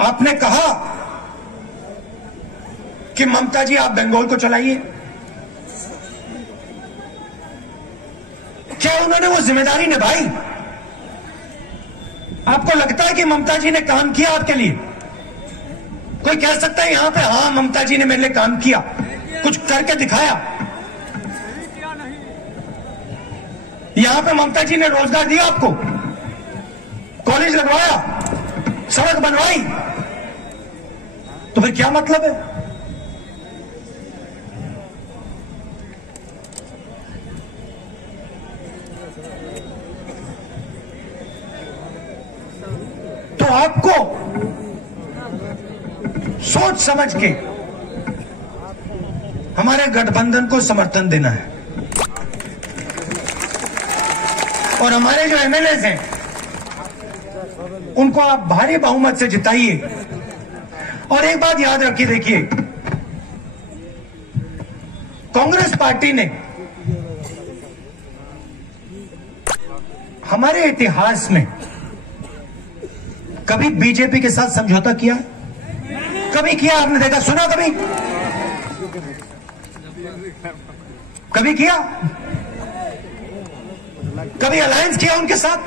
आपने कहा कि ममता जी आप बंगाल को चलाइए। क्या उन्होंने वो जिम्मेदारी निभाई? आपको लगता है कि ममता जी ने काम किया आपके लिए? कोई कह सकता है यहां पे हाँ ममता जी ने मेरे लिए काम किया, कुछ करके दिखाया? यहां पे ममता जी ने रोजगार दिया आपको, कॉलेज लगवाया, सड़क बनवाई, तो फिर क्या मतलब है? तो आपको सोच समझ के हमारे गठबंधन को समर्थन देना है और हमारे जो एमएलए हैं उनको आप भारी बहुमत से जिताइए। और एक बात याद रखिए, देखिए कांग्रेस पार्टी ने हमारे इतिहास में कभी बीजेपी के साथ समझौता किया? कभी किया? आपने देखा, सुना कभी? कभी किया? कभी अलायंस किया उनके साथ?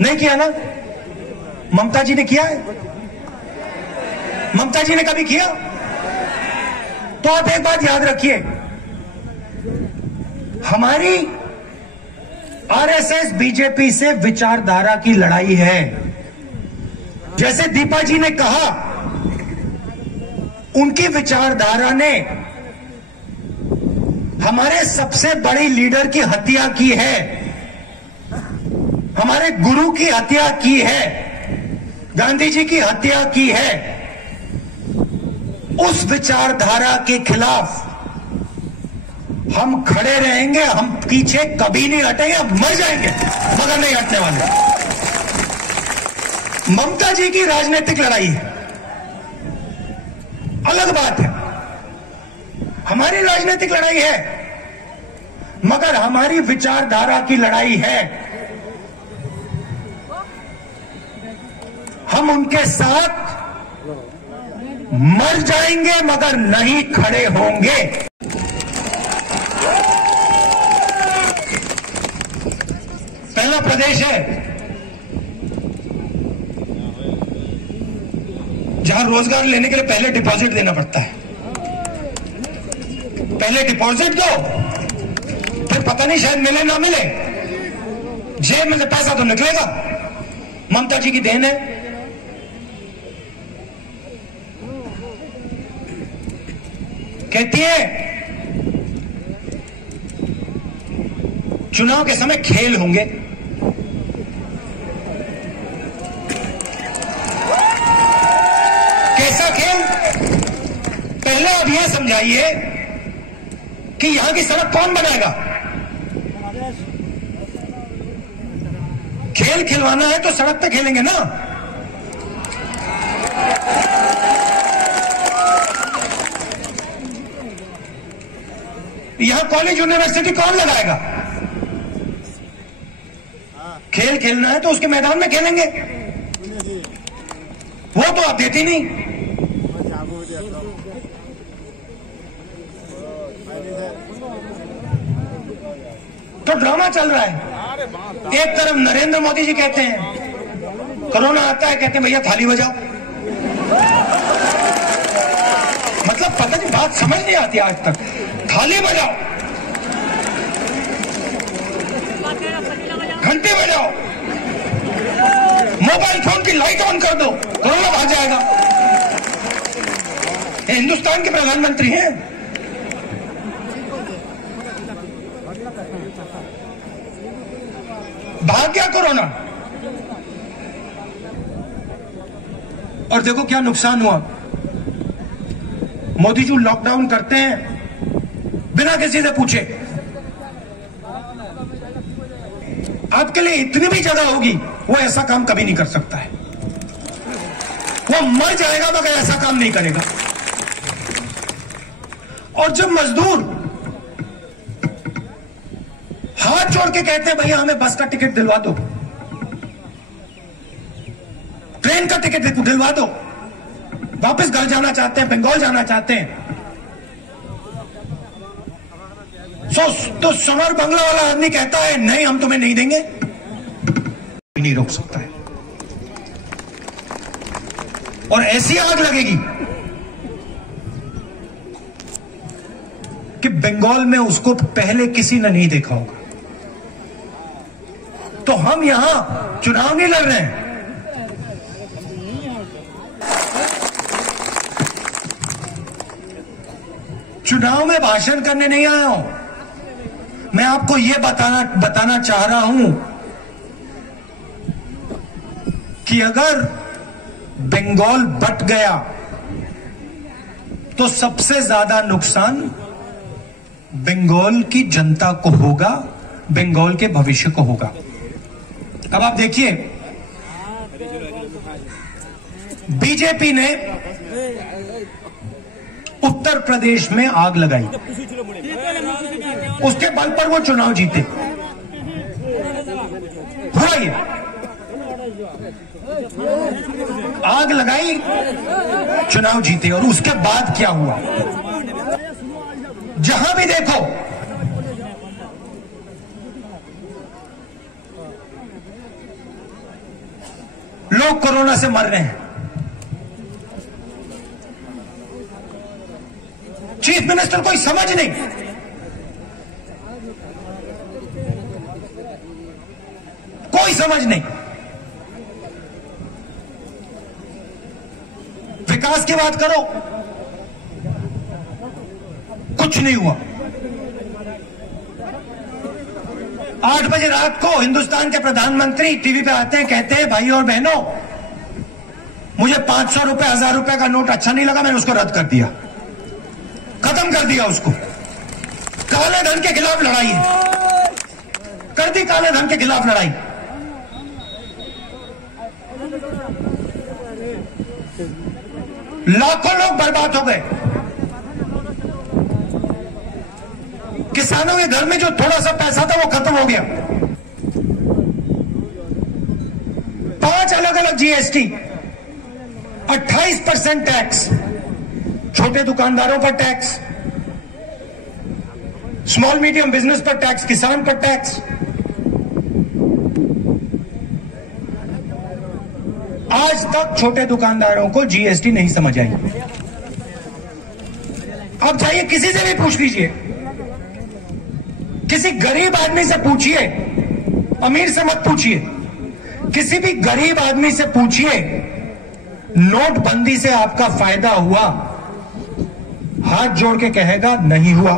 नहीं किया ना। ममता जी ने किया है? ममता जी ने कभी किया? तो आप एक बात याद रखिए, हमारी आरएसएस बीजेपी से विचारधारा की लड़ाई है। जैसे दीपा जी ने कहा, उनकी विचारधारा ने हमारे सबसे बड़े लीडर की हत्या की है, हमारे गुरु की हत्या की है, गांधी जी की हत्या की है। उस विचारधारा के खिलाफ हम खड़े रहेंगे, हम पीछे कभी नहीं हटेंगे, मर जाएंगे मगर नहीं हटने वाले। ममता जी की राजनीतिक लड़ाई है, अलग बात है। हमारी राजनीतिक लड़ाई है, मगर हमारी विचारधारा की लड़ाई है। हम उनके साथ मर जाएंगे मगर नहीं खड़े होंगे। पहला प्रदेश है जहां रोजगार लेने के लिए पहले डिपॉजिट देना पड़ता है। पहले डिपॉजिट दो, फिर पता नहीं शायद मिले ना मिले, जेब में से पैसा तो निकलेगा। ममता जी की देन है। कहती है चुनाव के समय खेल होंगे। कैसा खेल? पहले आप यह समझाइए कि यहां की सड़क कौन बनाएगा? खेल खिलवाना है तो सड़क पे खेलेंगे ना। यहां कॉलेज यूनिवर्सिटी कौन लगाएगा? खेल खेलना है तो उसके मैदान में खेलेंगे, वो तो आप देती नहीं। तो ड्रामा चल रहा है। एक तरफ नरेंद्र मोदी जी कहते हैं कोरोना आता है, कहते हैं भैया थाली बजाओ। मतलब पता नहीं, बात समझ नहीं आती आज तक। थाली बजाओ, घंटे बजाओ, मोबाइल फोन की लाइट ऑन कर दो, कोरोना भाग जाएगा। ये हिंदुस्तान के प्रधानमंत्री हैं। भाग गया कोरोना। और देखो क्या नुकसान हुआ। मोदी जी लॉकडाउन करते हैं बिना किसी से पूछे। आपके लिए इतनी भी जगह होगी, वो ऐसा काम कभी नहीं कर सकता है। वो मर जाएगा मगर ऐसा काम नहीं करेगा। और जब मजदूर हाथ जोड़ के कहते हैं भैया हमें बस का टिकट दिलवा दो, ट्रेन ट्रेन का टिकट दिलवा दो, वापस घर जाना चाहते हैं, बंगाल जाना चाहते हैं। तो समर बंगला वाला आदमी कहता है नहीं हम तुम्हें नहीं देंगे, नहीं रोक सकता है। और ऐसी आग लगेगी कि बंगाल में उसको पहले किसी ने नहीं देखा होगा। तो हम यहां चुनाव नहीं लड़ रहे हैं, चुनाव में भाषण करने नहीं आया हूं। मैं आपको यह बताना चाह रहा हूं कि अगर बंगाल बट गया तो सबसे ज्यादा नुकसान बंगाल की जनता को होगा, बंगाल के भविष्य को होगा। अब आप देखिए, बीजेपी ने उत्तर प्रदेश में आग लगाई, उसके बल पर वो चुनाव जीते। हुआ ये, आग लगाई, चुनाव जीते। और उसके बाद क्या हुआ? जहां भी देखो लोग कोरोना से मर रहे हैं। चीफ मिनिस्टर कोई समझ नहीं, कोई समझ नहीं। विकास की बात करो, कुछ नहीं हुआ। 8 बजे रात को हिंदुस्तान के प्रधानमंत्री टीवी पे आते हैं, कहते हैं भाई और बहनों मुझे 500 रुपए 1000 रुपए का नोट अच्छा नहीं लगा, मैंने उसको रद्द कर दिया, खत्म कर दिया उसको। काले धन के खिलाफ लड़ाई है, कर दी काले धन के खिलाफ लड़ाई। लाखों लोग बर्बाद हो गए। किसानों के घर में जो थोड़ा सा पैसा था वो खत्म हो गया। 5 अलग अलग जीएसटी, 28% टैक्स, छोटे दुकानदारों पर टैक्स, स्मॉल मीडियम बिजनेस पर टैक्स, किसान पर टैक्स। आज तक छोटे दुकानदारों को जीएसटी नहीं समझ आई। अब जाइए किसी से भी पूछ लीजिए, किसी गरीब आदमी से पूछिए, अमीर से मत पूछिए, किसी भी गरीब आदमी से पूछिए नोटबंदी से आपका फायदा हुआ? हाथ जोड़ के कहेगा नहीं हुआ।